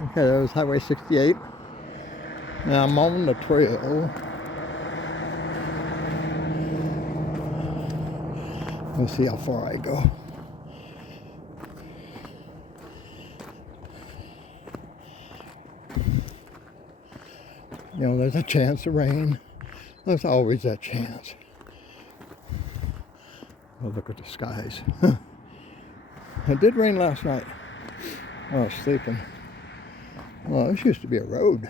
Okay, that was Highway 68. And I'm on the trail. Let's see how far I go. You know, there's a chance of rain. There's always that chance. Oh, look at the skies. It did rain last night. I was sleeping. Well, this used to be a road.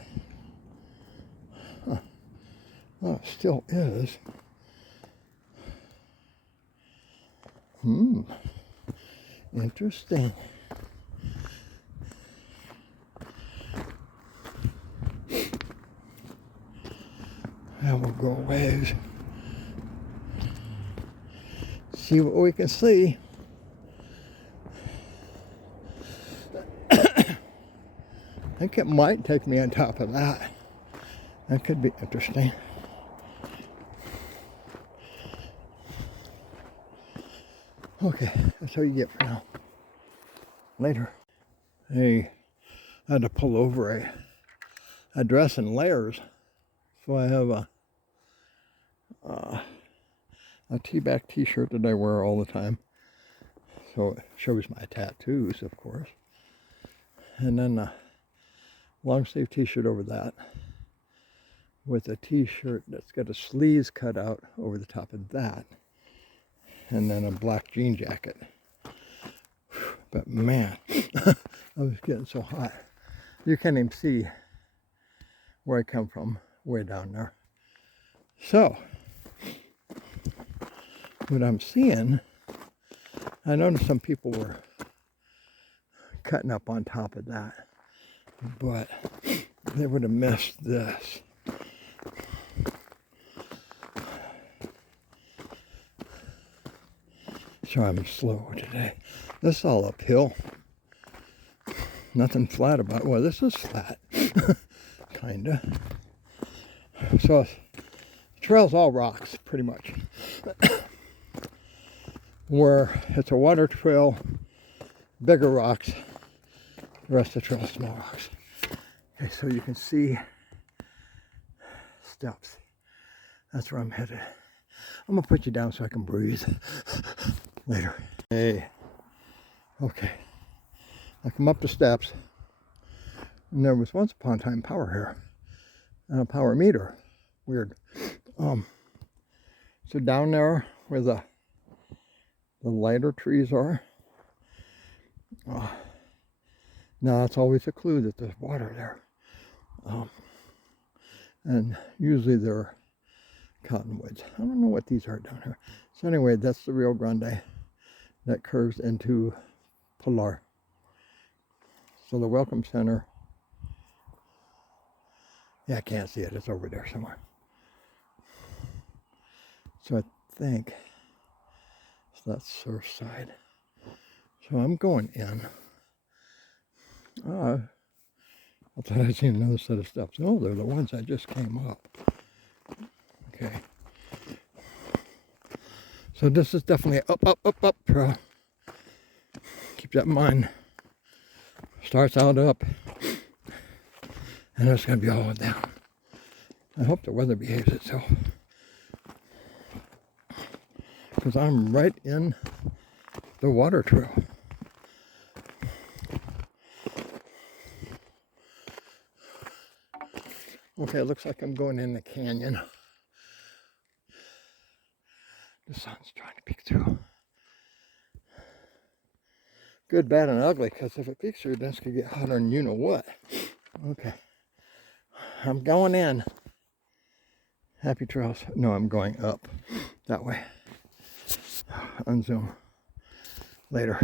Huh. Oh, it still is. Interesting. And we'll go a ways. See what we can see. I think it might take me on top of that. That could be interesting. Okay, that's all you get for now. Later. Hey, I had to pull over a dress in layers. So I have a T-back t-shirt that I wear all the time. So it shows my tattoos, of course. And then a long sleeve t-shirt over that with a t-shirt that's got a sleeves cut out over the top of that. And then a black jean jacket. But man, I was getting so hot. You can't even see where I come from, way down there. So, what I'm seeing, I noticed some people were cutting up on top of that, but they would have missed this. So I'm slow today. This is all uphill. Nothing flat about it. Well, this is flat. Kinda. So the trail's all rocks, pretty much. Where it's a water trail, bigger rocks. The rest of the trail is small rocks. Okay, so you can see steps. That's where I'm headed. I'm gonna put you down so I can breathe. Later. Hey. Okay. I come up the steps, and there was once upon a time power here, and a power meter. Weird. So down there where the lighter trees are, now that's always a clue that there's water there. And usually they're cottonwoods. I don't know what these are down here. So anyway, that's the Rio Grande that curves into Pilar. So the Welcome Center, yeah, I can't see it. It's over there somewhere. So I think so that's surf side. So I'm going in. I thought I'd seen another set of steps. Oh, they're the ones I just came up. Okay. So this is definitely up trail. Keep that in mind. Starts out up, and it's going to be all down. I hope the weather behaves itself, because I'm right in the water trail. Okay, it looks like I'm going in the canyon. The sun's trying to peek through. Good, bad, and ugly, because if it peeks through, this could get hotter than you know what. Okay. I'm going in. Happy trails. No, I'm going up that way. Unzoom. Later.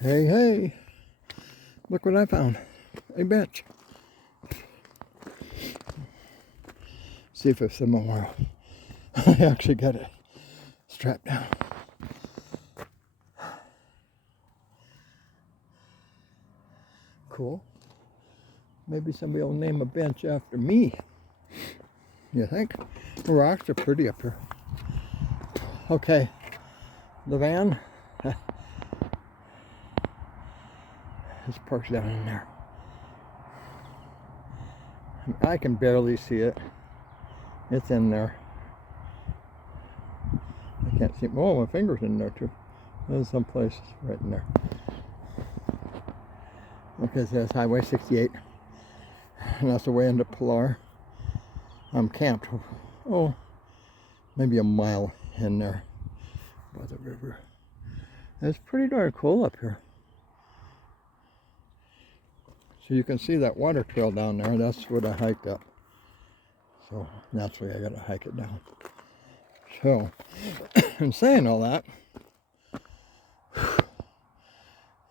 Hey. Look what I found. A bench. See if it's the memorial. I actually got it strapped down. Cool. Maybe somebody will name a bench after me. You think? The rocks are pretty up here. Okay. The van is parked down in there. I can barely see it. It's in there. I can't see. Oh, my finger's in there too. There's some place right in there. Okay, so that's Highway 68. And that's the way into Pilar. I'm camped, oh, maybe a mile in there by the river. It's pretty darn cool up here. So you can see that water trail down there. That's what I hiked up. So naturally I gotta hike it down. So, in saying all that,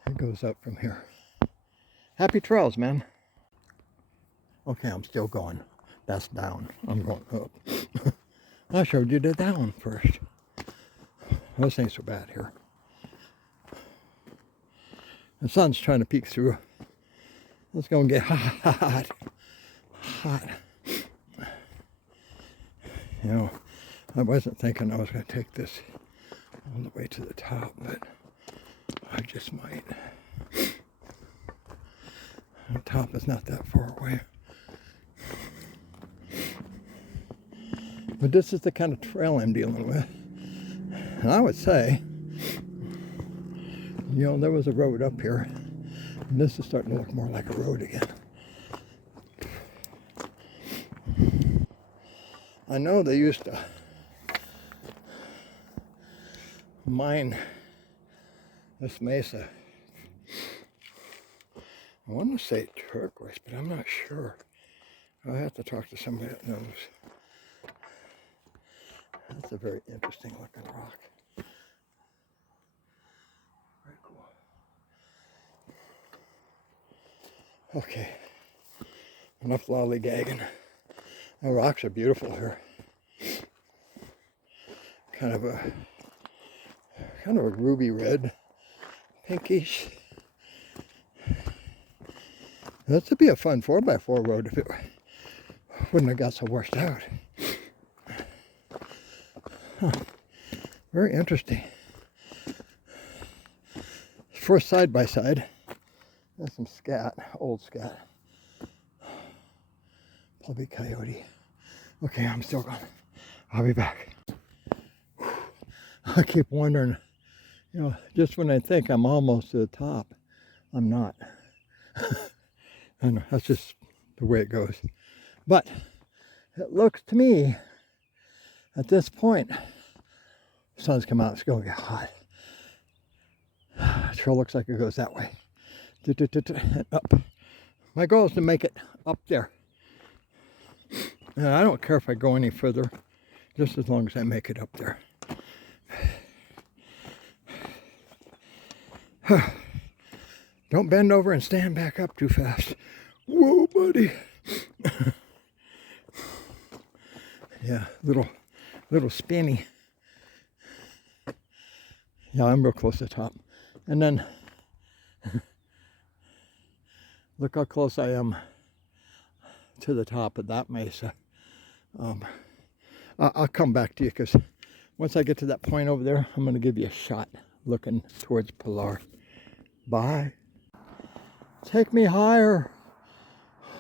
it goes up from here. Happy trails, man. Okay, I'm still going. That's down. I'm going up. I showed you the down first. This ain't so bad here. The sun's trying to peek through. It's going to get hot. Hot. You know, I wasn't thinking I was going to take this all the way to the top, but I just might. The top is not that far away. But this is the kind of trail I'm dealing with. And I would say, you know, there was a road up here. And this is starting to look more like a road again. I know they used to mine this mesa. I want to say turquoise, but I'm not sure. I'll have to talk to somebody that knows. That's a very interesting looking rock. Very cool. Okay, enough lollygagging. The rocks are beautiful here. Kind of a ruby red, pinkish. This would be a fun 4x4 road if it wouldn't have got so washed out. Huh. Very interesting. For side by side, there's some scat, old scat. Probably coyote. Okay, I'm still going. I'll be back. I keep wondering, you know, just when I think I'm almost to the top, I'm not. I know, that's just the way it goes. But it looks to me, at this point, the sun's come out, it's going to get hot. It sure looks like it goes that way. And up. My goal is to make it up there. And I don't care if I go any further, just as long as I make it up there. Don't bend over and stand back up too fast. Whoa, buddy. Yeah, little spinny. Yeah, I'm real close to the top. And then, look how close I am to the top of that mesa. I'll come back to you because once I get to that point over there, I'm going to give you a shot looking towards Pilar. Bye. Take me higher.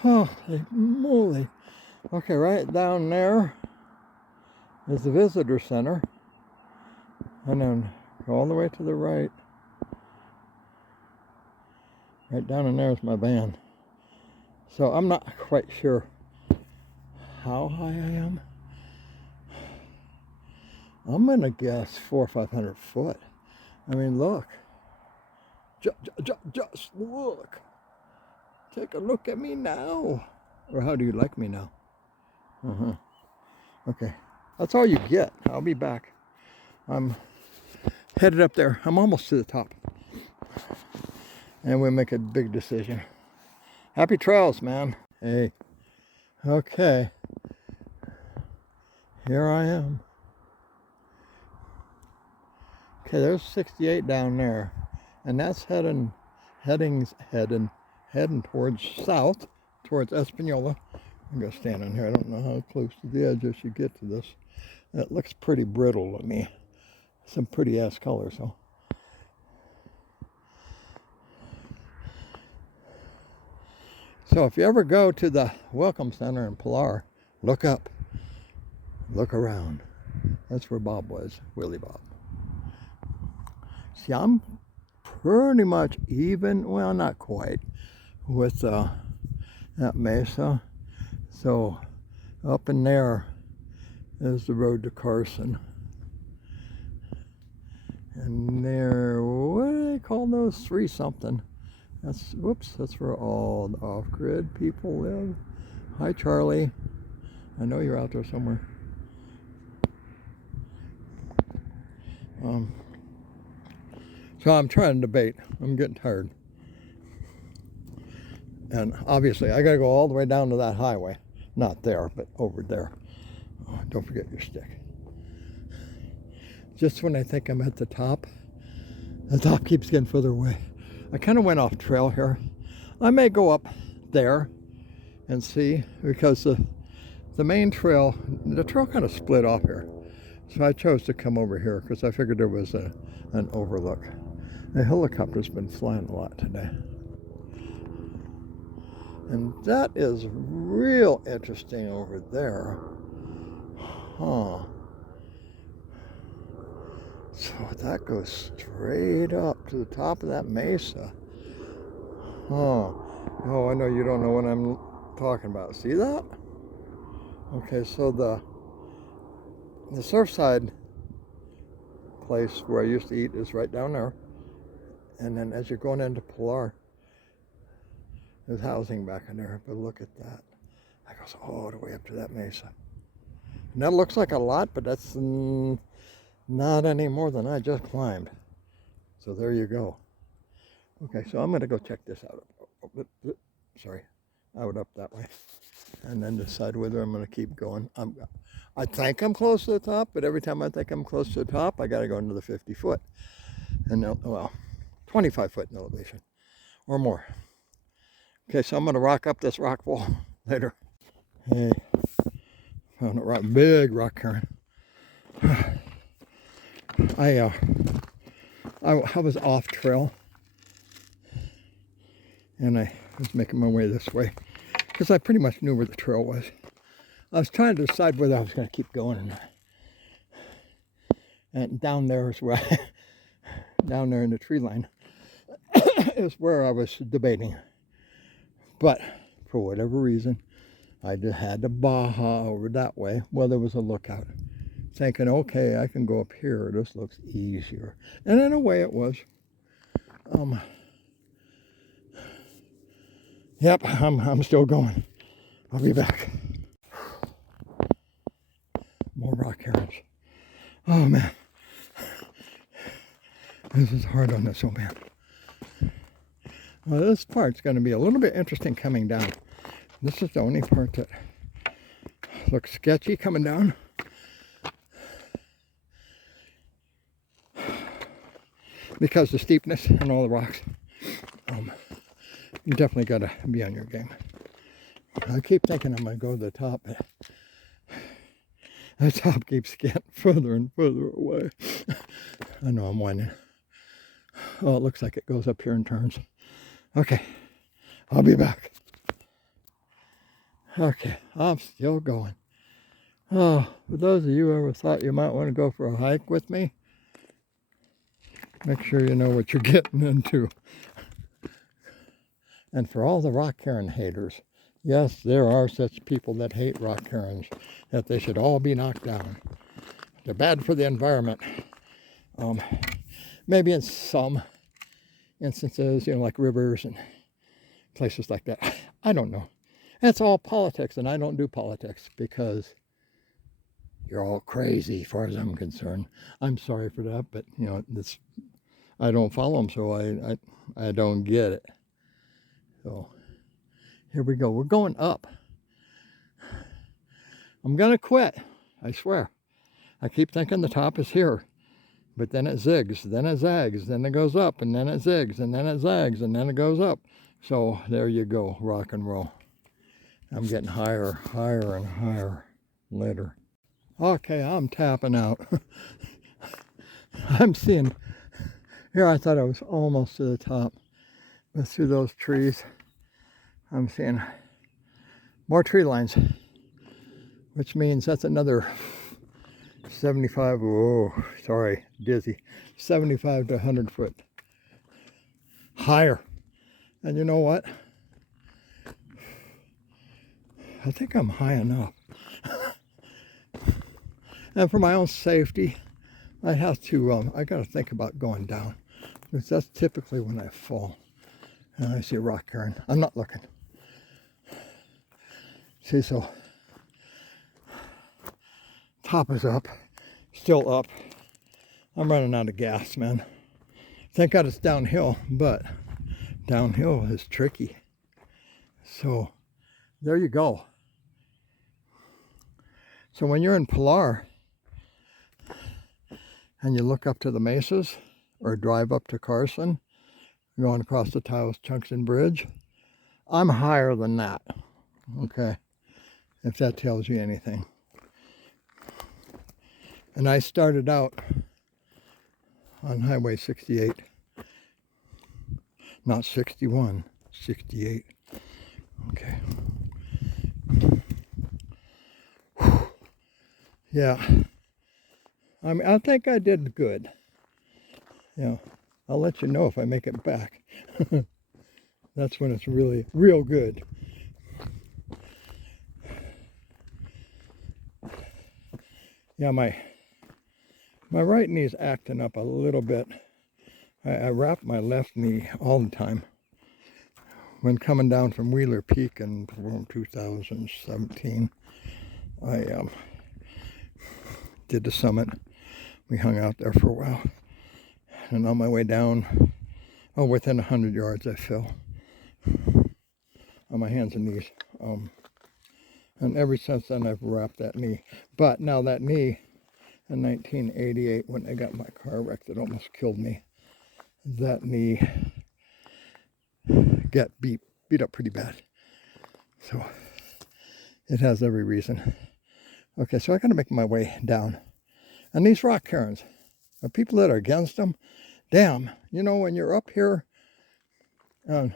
Holy moly. Okay, right down there is the visitor center. And then go all the way to the right. Right down in there is my van. So I'm not quite sure how high I am. I'm gonna guess 400 or 500 foot. I mean, look. Just look. Take a look at me now. Or how do you like me now? Okay, that's all you get. I'll be back. I'm headed up there. I'm almost to the top. And we'll make a big decision. Happy trails, man. Hey. Okay. Here I am. Okay, there's 68 down there. And that's heading towards south, towards Espanola. I'm gonna stand in here. I don't know how close to the edge I should get to this. It looks pretty brittle to me. Some pretty ass color, so. So if you ever go to the Welcome Center in Pilar, look up, look around. That's where Bob was, Williebob. See, I'm pretty much even, well, not quite, with that mesa. So up in there is the road to Carson. And there, what do they call those? 3 something. That's where all the off-grid people live. Hi, Charlie. I know you're out there somewhere. So I'm trying to debate. I'm getting tired. And obviously, I got to go all the way down to that highway. Not there, but over there. Oh, don't forget your stick. Just when I think I'm at the top keeps getting further away. I kind of went off trail here. I may go up there and see, because the main trail, the trail kind of split off here. So I chose to come over here because I figured there was an overlook. The helicopter's been flying a lot today. And that is real interesting over there. Huh. So that goes straight up to the top of that mesa. Huh. Oh, I know you don't know what I'm talking about. See that? Okay, so the Surfside place where I used to eat is right down there. And then as you're going into Pilar, there's housing back in there. But look at that. That goes all the way up to that mesa. And that looks like a lot, but that's not any more than I just climbed. So there you go. Okay, so I'm going to go check this out. Sorry, out up that way. And then decide whether I'm going to keep going. I think I'm close to the top, but every time I think I'm close to the top, I got to go into the 50 foot. And well, 25 foot in elevation or more. Okay, so I'm going to rock up this rock wall later. Hey, found a big rock cairn. I was off trail, and I was making my way this way because I pretty much knew where the trail was. I was trying to decide whether I was going to keep going or not. And down there is where down there in the tree line is where I was debating. But for whatever reason, I just had to baja over that way. Well, there was a lookout. Thinking, okay, I can go up here. This looks easier. And in a way it was. Yep, I'm still going. I'll be back. More rock cairns. Oh, man. This is hard on this old man. Well, this part's going to be a little bit interesting coming down. This is the only part that looks sketchy coming down. Because the steepness and all the rocks. You definitely got to be on your game. I keep thinking I'm going to go to the top, but the top keeps getting further and further away. I know I'm whining. Oh, it looks like it goes up here and turns. Okay, I'll be back. Okay, I'm still going. Oh, for those of you who ever thought you might want to go for a hike with me, make sure you know what you're getting into. And for all the rock cairn haters, yes, there are such people that hate rock cairns, that they should all be knocked down. They're bad for the environment. Maybe in some instances, like rivers and places like that. I don't know. It's all politics, and I don't do politics because you're all crazy as far as I'm concerned. I'm sorry for that, but I don't follow them, so I don't get it. So here we go. We're going up. I'm going to quit. I swear. I keep thinking the top is here. But then it zigs, then it zags, then it goes up, and then it zigs, and then it zags, and then it goes up. So there you go, rock and roll. I'm getting higher, higher, and higher later. Okay, I'm tapping out. I'm seeing, here I thought I was almost to the top. But through those trees, I'm seeing more tree lines, which means that's another 75, whoa, sorry, dizzy, 75 to 100 foot higher. And you know what? I think I'm high enough. And for my own safety, I have to, I got to think about going down, because that's typically when I fall. And I see a rock cairn. I'm not looking. See, so top is up, still up. I'm running out of gas, man. Thank God it's downhill, but downhill is tricky. So there you go. So when you're in Pilar and you look up to the mesas or drive up to Carson, going across the Taos Junction Bridge, I'm higher than that, okay, if that tells you anything. And I started out on Highway 68, not 61, 68, okay. Yeah, I mean, I think I did good. Yeah, I'll let you know if I make it back. That's when it's really, real good. Yeah, my right knee's acting up a little bit. I wrap my left knee all the time. When coming down from Wheeler Peak in 2017, I did the summit. We hung out there for a while. And on my way down, within 100 yards, I fell on my hands and knees. And ever since then, I've wrapped that knee. But now that knee, in 1988, when I got my car wrecked that almost killed me, that knee got beat up pretty bad. So it has every reason. Okay, so I got to make my way down. And these rock cairns, the people that are against them, damn, you know, when you're up here, you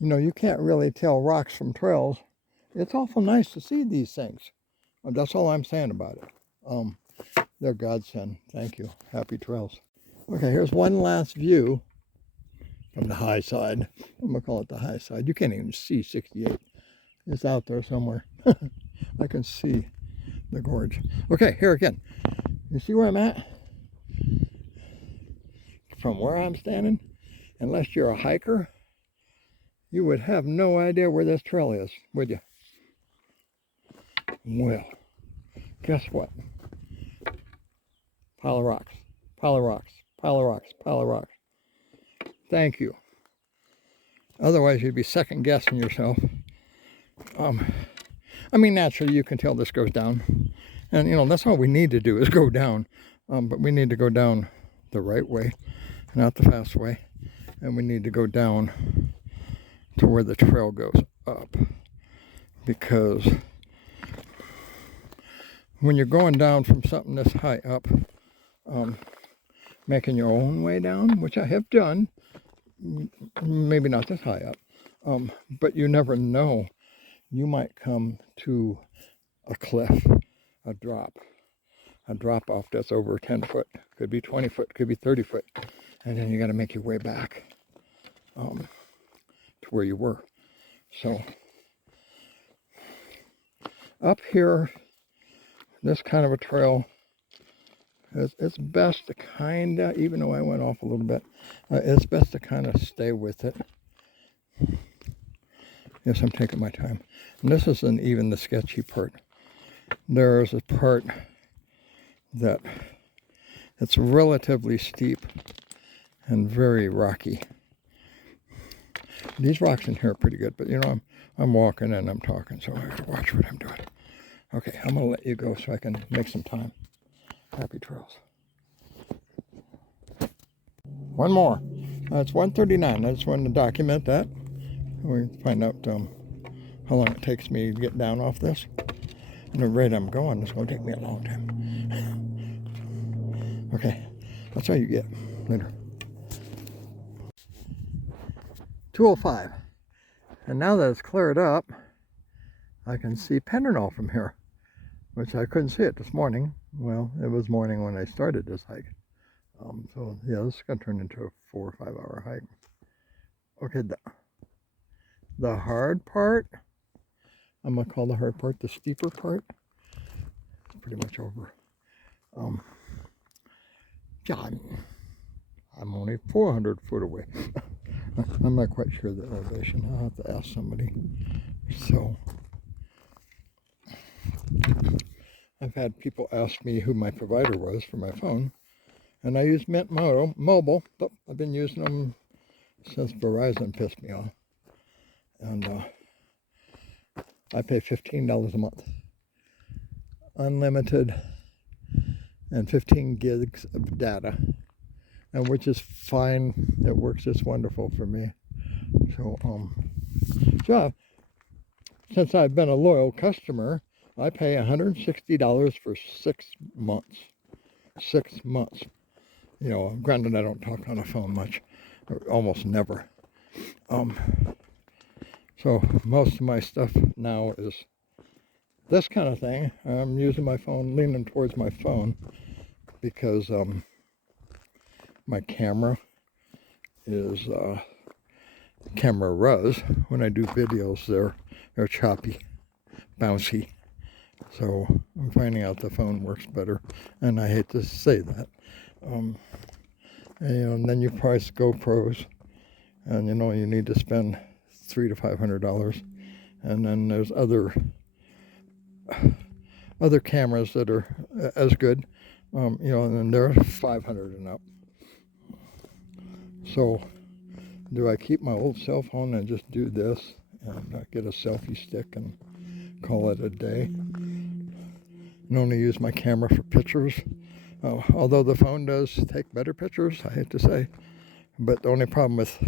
know, you can't really tell rocks from trails. It's awful nice to see these things. That's all I'm saying about it. They're godsend. Thank you. Happy trails. Okay, here's one last view from the high side. I'm going to call it the high side. You can't even see 68. It's out there somewhere. I can see the gorge. Okay, here again. You see where I'm at? From where I'm standing, unless you're a hiker, you would have no idea where this trail is, would you? Well, guess what? Pile of rocks, pile of rocks, pile of rocks, pile of rocks. Thank you. Otherwise, you'd be second guessing yourself. I mean, naturally, you can tell this goes down. And, you know, that's all we need to do is go down. But we need to go down the right way, not the fast way. And we need to go down to where the trail goes up. Because when you're going down from something this high up, making your own way down, which I have done, maybe not this high up, but you never know. You might come to a cliff, a drop off that's over 10 foot, could be 20 foot, could be 30 foot, and then you got to make your way back to where you were. So up here, this kind of a trail, it's best to kind of, even though I went off a little bit, it's best to kind of stay with it. Yes, I'm taking my time. And this isn't even the sketchy part. There's a part that it's relatively steep and very rocky. These rocks in here are pretty good, but you know, I'm walking and I'm talking, so I have to watch what I'm doing. Okay, I'm gonna let you go so I can make some time. Happy trails. One more. It's 1:39. I just wanted to document that. We find out how long it takes me to get down off this. And the rate I'm going, it's going to take me a long time. Okay, that's all you get. Later. 2:05. And now that it's cleared up, I can see Pendernoll from here, which I couldn't see it this morning. Well, it was morning when I started this hike. So yeah, this is gonna turn into a 4 or 5 hour hike. Okay, the hard part, I'm gonna call the hard part the steeper part. It's pretty much over. Yeah, I'm only 400 foot away. I'm not quite sure the elevation. I'll have to ask somebody. So I've had people ask me who my provider was for my phone, and I use Mint Mobile, but I've been using them since Verizon pissed me off. And I pay $15 a month, unlimited, and 15 gigs of data, and which is fine. It works just wonderful for me. So so since I've been a loyal customer, I pay $160 for 6 months. 6 months. You know, granted, I don't talk on the phone much, or almost never. So most of my stuff now is this kind of thing. I'm using my phone, leaning towards my phone, because my camera is cameras. When I do videos, they're choppy, bouncy. So I'm finding out the phone works better, and I hate to say that. And then you price GoPros, and you need to spend $300 to $500, and then there's other cameras that are as good, and they're 500 and up. So do I keep my old cell phone and just do this and get a selfie stick and call it a day, and only use my camera for pictures? Although the phone does take better pictures, I hate to say, but the only problem with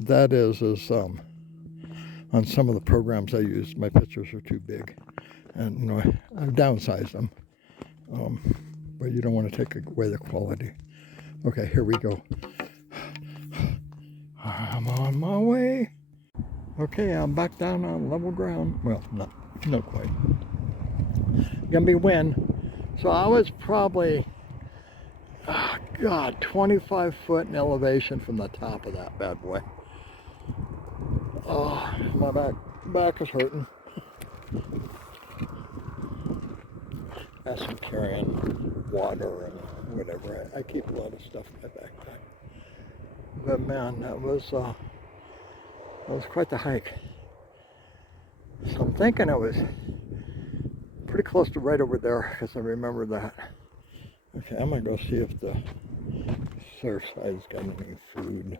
that is on some of the programs I use, my pictures are too big, and I've downsized them, but you don't want to take away the quality. Okay, here we go. I'm on my way. Okay, I'm back down on level ground. Well, not quite. Gonna be wind. So I was probably 25 foot in elevation from the top of that bad boy. Oh, my back is hurting. As I'm carrying water and whatever. I keep a lot of stuff in my backpack. But man, that was quite the hike. So I'm thinking it was pretty close to right over there, because I remember that. Okay, I'm gonna go see if the Surfside's got any food.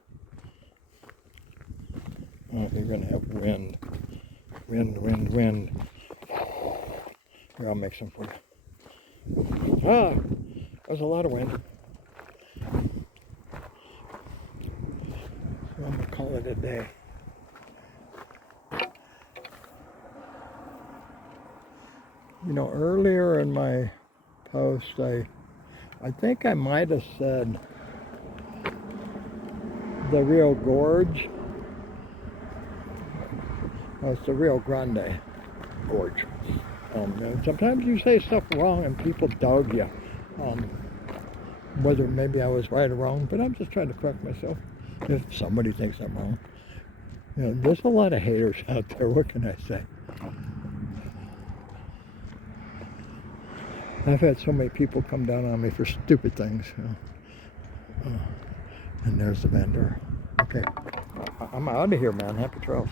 Oh, you're gonna have wind. Wind. Here, I'll make some for you. There's a lot of wind. So I'm gonna call it a day. Earlier in my post, I think I might have said the Rio Gorge. Oh, it's the Rio Grande Gorge. Sometimes you say stuff wrong and people dog you. Whether maybe I was right or wrong, but I'm just trying to correct myself if somebody thinks I'm wrong. There's a lot of haters out there. What can I say? I've had so many people come down on me for stupid things. And there's the vendor. Okay, I'm out of here, man. Happy trails.